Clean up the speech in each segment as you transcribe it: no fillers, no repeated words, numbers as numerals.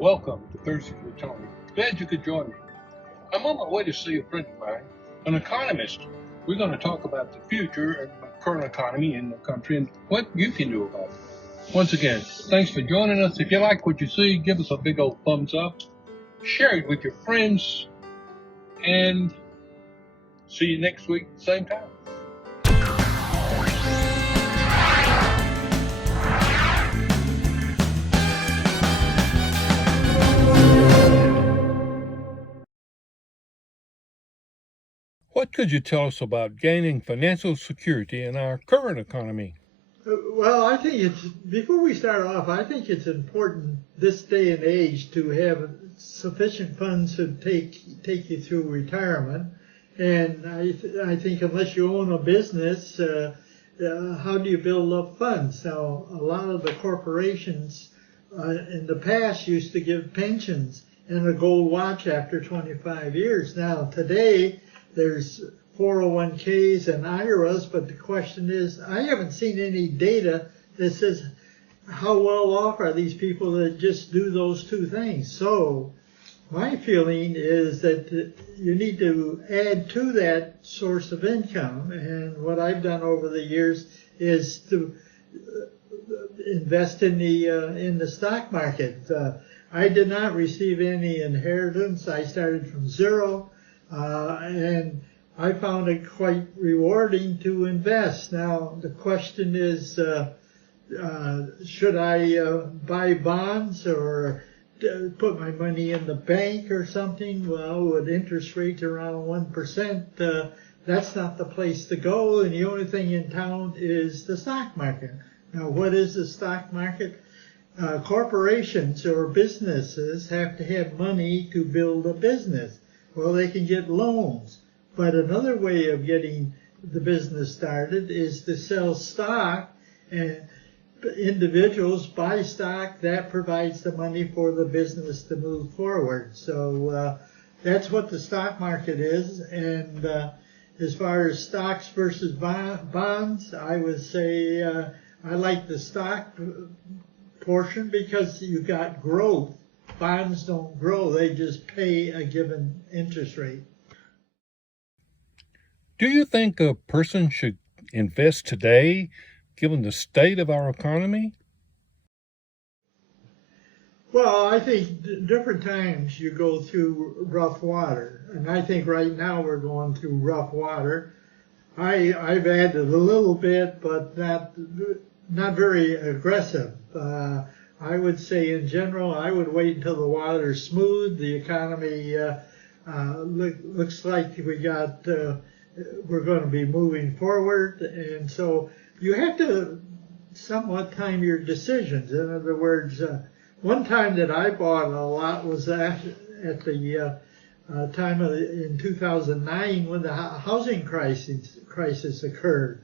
Welcome to Thursday with Tony. Glad you could join me. I'm on my way to see a friend of mine, an economist. We're going to talk about the future and the current economy in the country and what you can do about it. Once again, thanks for joining us. If you like what you see, give us a big old thumbs up. Share it with your friends. And see you next week, same time. What could you tell us about gaining financial security in our current economy? Well, I think before we start off, I think it's important this day and age to have sufficient funds to take you through retirement. And I think unless you own a business, how do you build up funds? Now, a lot of the corporations in the past used to give pensions and a gold watch after 25 years. Now, today, there's 401ks and IRAs, but the question is, I haven't seen any data that says how well off are these people that just do those two things. So my feeling is that you need to add to that source of income, and what I've done over the years is to invest in the stock market. I did not receive any inheritance. I started from zero, and I found it quite rewarding to invest. Now, the question is, should I buy bonds or put my money in the bank or something? Well, with interest rates around 1%, that's not the place to go, and the only thing in town is the stock market. Now, what is the stock market? Corporations or businesses have to have money to build a business. Well, they can get loans. But another way of getting the business started is to sell stock, and individuals buy stock. That provides the money for the business to move forward. So that's what the stock market is. And as far as stocks versus bonds, I would say I like the stock portion because you got growth. Bonds don't grow. They just pay a given interest rate. Do you think a person should invest today, given the state of our economy? Well, I think different times you go through rough water, and I think right now we're going through rough water. I've added a little bit, but not very aggressive. I would say in general, I would wait until the water's smooth. The economy looks like we're going to be moving forward, and so you have to somewhat time your decisions. In other words, one time that I bought a lot was at the time in 2009 when the housing crisis occurred.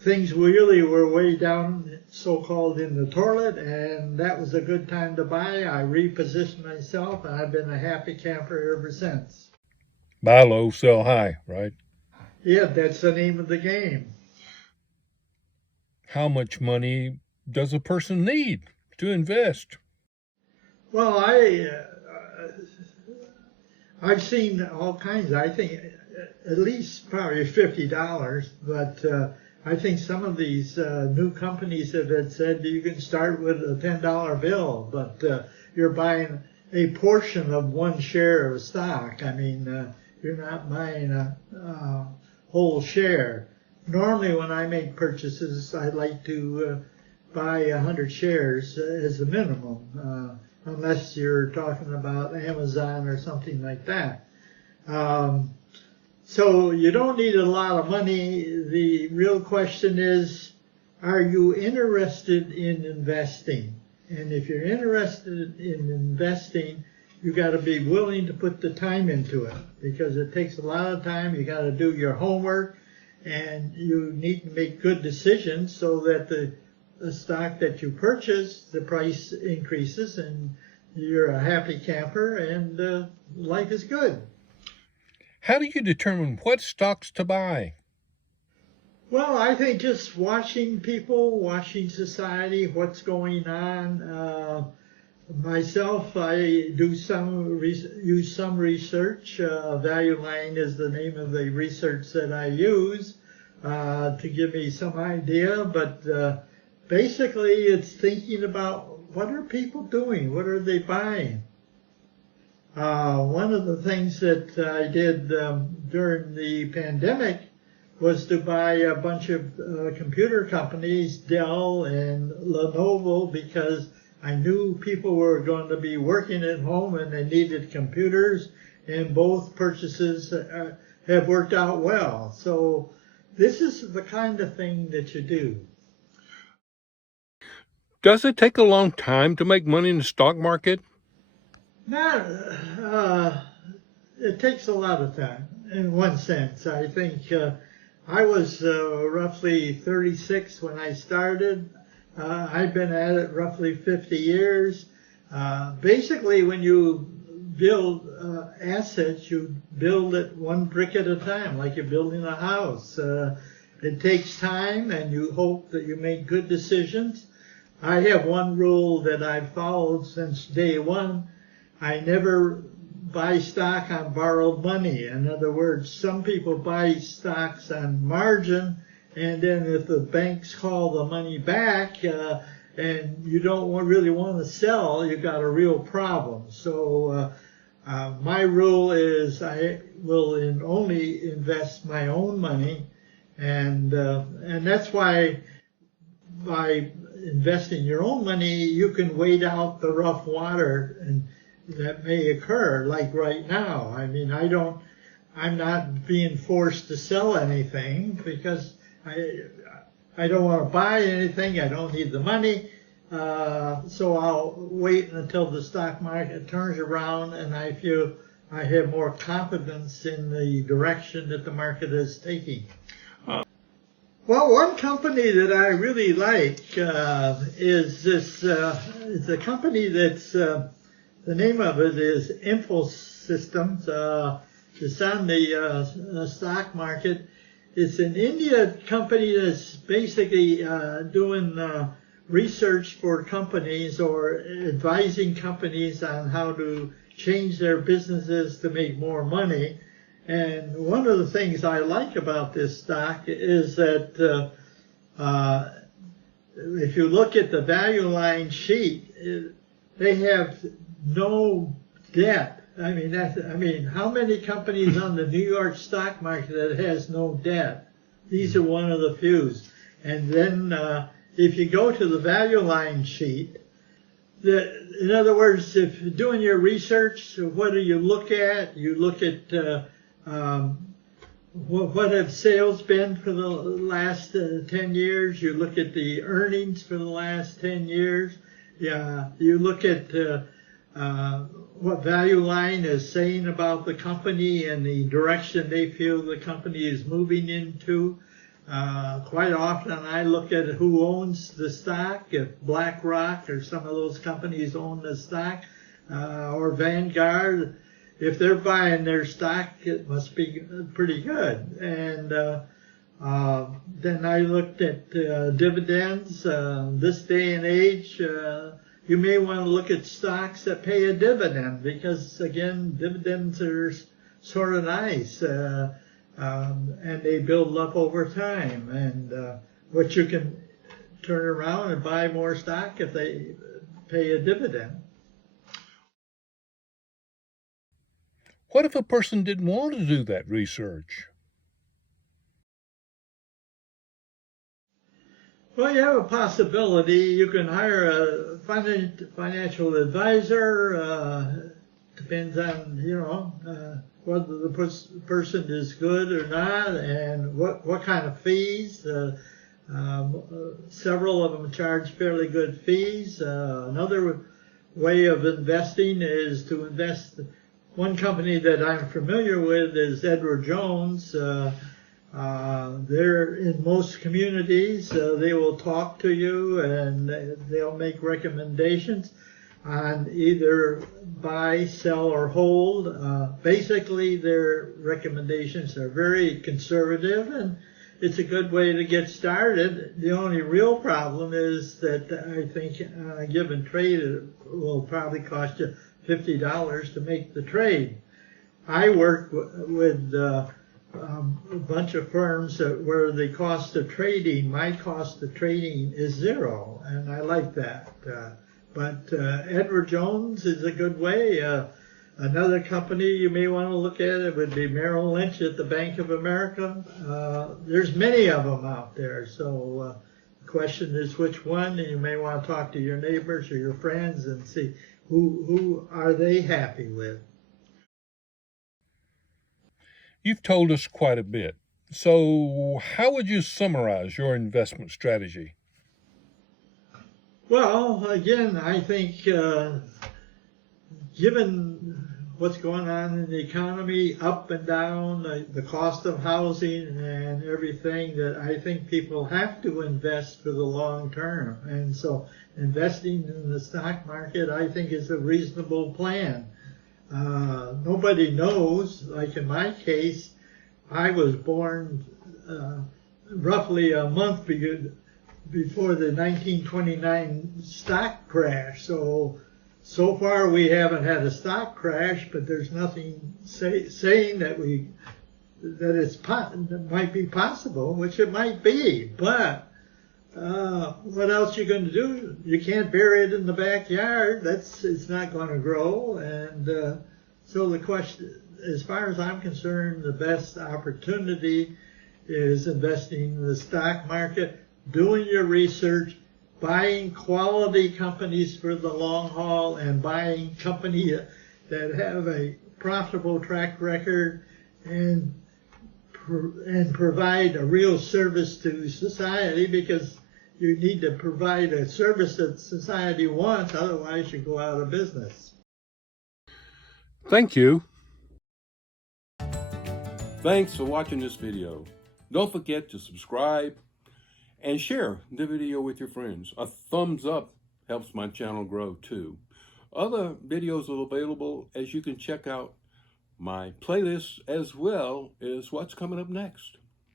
Things really were way down, so-called in the toilet, and that was a good time to buy. I repositioned myself, and I've been a happy camper ever since. Buy low, sell high, right? Yeah, that's the name of the game. How much money does a person need to invest? Well, I've seen all kinds. I think at least probably $50, but I think some of these new companies have said you can start with a $10 bill, but you're buying a portion of one share of stock. I mean, you're not buying a whole share. Normally, when I make purchases, I like to buy 100 shares as a minimum, unless you're talking about Amazon or something like that. So you don't need a lot of money. The real question is, are you interested in investing? And if you're interested in investing, you got to be willing to put the time into it, because it takes a lot of time. You got to do your homework, and you need to make good decisions so that the stock that you purchase, the price increases, and you're a happy camper, and life is good. How do you determine what stocks to buy? Well, I think just watching people, watching society, what's going on. Myself, I do use some research. Value line is the name of the research that I use to give me some idea. But basically, it's thinking about what are people doing? What are they buying? One of the things that I did during the pandemic was to buy a bunch of computer companies, Dell and Lenovo, because I knew people were going to be working at home and they needed computers, and both purchases have worked out well. So this is the kind of thing that you do. Does it take a long time to make money in the stock market? Not, it takes a lot of time in one sense. I think I was roughly 36 when I started. I've been at it roughly 50 years. Basically, when you build assets, you build it one brick at a time, like you're building a house. It takes time, and you hope that you make good decisions. I have one rule that I've followed since day one. I never buy stock on borrowed money. In other words, some people buy stocks on margin, and then if the banks call the money back and you don't really want to sell, you've got a real problem. So my rule is I will only invest my own money, and that's why by investing your own money, you can wait out the rough water and that may occur, like right now. I mean, I'm not being forced to sell anything because I don't want to buy anything. I don't need the money. So I'll wait until the stock market turns around and I feel I have more confidence in the direction that the market is taking. Well, one company that I really like is this. It's a company that's the name of it is Infosystems. It's on the stock market. It's an India company that's basically doing research for companies or advising companies on how to change their businesses to make more money. And one of the things I like about this stock is that if you look at the value line sheet, they have no debt. I mean, how many companies on the New York stock market that has no debt? These are one of the few. And then if you go to the value line sheet, in other words, if you're doing your research, what do you look at? You look at what have sales been for the last 10 years? You look at the earnings for the last 10 years. Yeah, you look at what value line is saying about the company and the direction they feel the company is moving into. Quite often I look at who owns the stock, if BlackRock or some of those companies own the stock, or Vanguard. If they're buying their stock, it must be pretty good. And then I looked at dividends. This day and age, you may want to look at stocks that pay a dividend because, again, dividends are sort of nice and they build up over time. And what you can turn around and buy more stock if they pay a dividend. What if a person didn't want to do that research? Well, you have a possibility. You can hire a financial advisor. Depends on, whether the person is good or not and what kind of fees. Several of them charge fairly good fees. Another way of investing is to invest. One company that I'm familiar with is Edward Jones. They're in most communities. They will talk to you and they'll make recommendations on either buy, sell, or hold. Basically, their recommendations are very conservative, it's a good way to get started. The only real problem is that I think on a given trade it will probably cost you $50 to make the trade. I work with a bunch of firms where the cost of trading, my cost of trading is zero, and I like that. But Edward Jones is a good way. Another company you may want to look at it would be Merrill Lynch at the Bank of America. There's many of them out there, so the question is which one, and you may want to talk to your neighbors or your friends and see who are they happy with. You've told us quite a bit. So how would you summarize your investment strategy? Well, again, I think given what's going on in the economy, up and down, the cost of housing and everything, that I think people have to invest for the long term. And so investing in the stock market, I think, is a reasonable plan. Nobody knows, like in my case, I was born roughly a month before the 1929 stock crash. So far we haven't had a stock crash, but there's nothing saying that it might be possible, which it might be. But what else are you going to do? You can't bury it in the backyard. It's not going to grow. And so the question, as far as I'm concerned, the best opportunity is investing in the stock market, doing your research, buying quality companies for the long haul, and buying companies that have a profitable track record and provide a real service to society, because you need to provide a service that society wants, otherwise you go out of business. Thank you. Thanks for watching this video. Don't forget to subscribe and share the video with your friends. A thumbs up helps my channel grow too. Other videos are available, as you can check out my playlist as well as what's coming up next.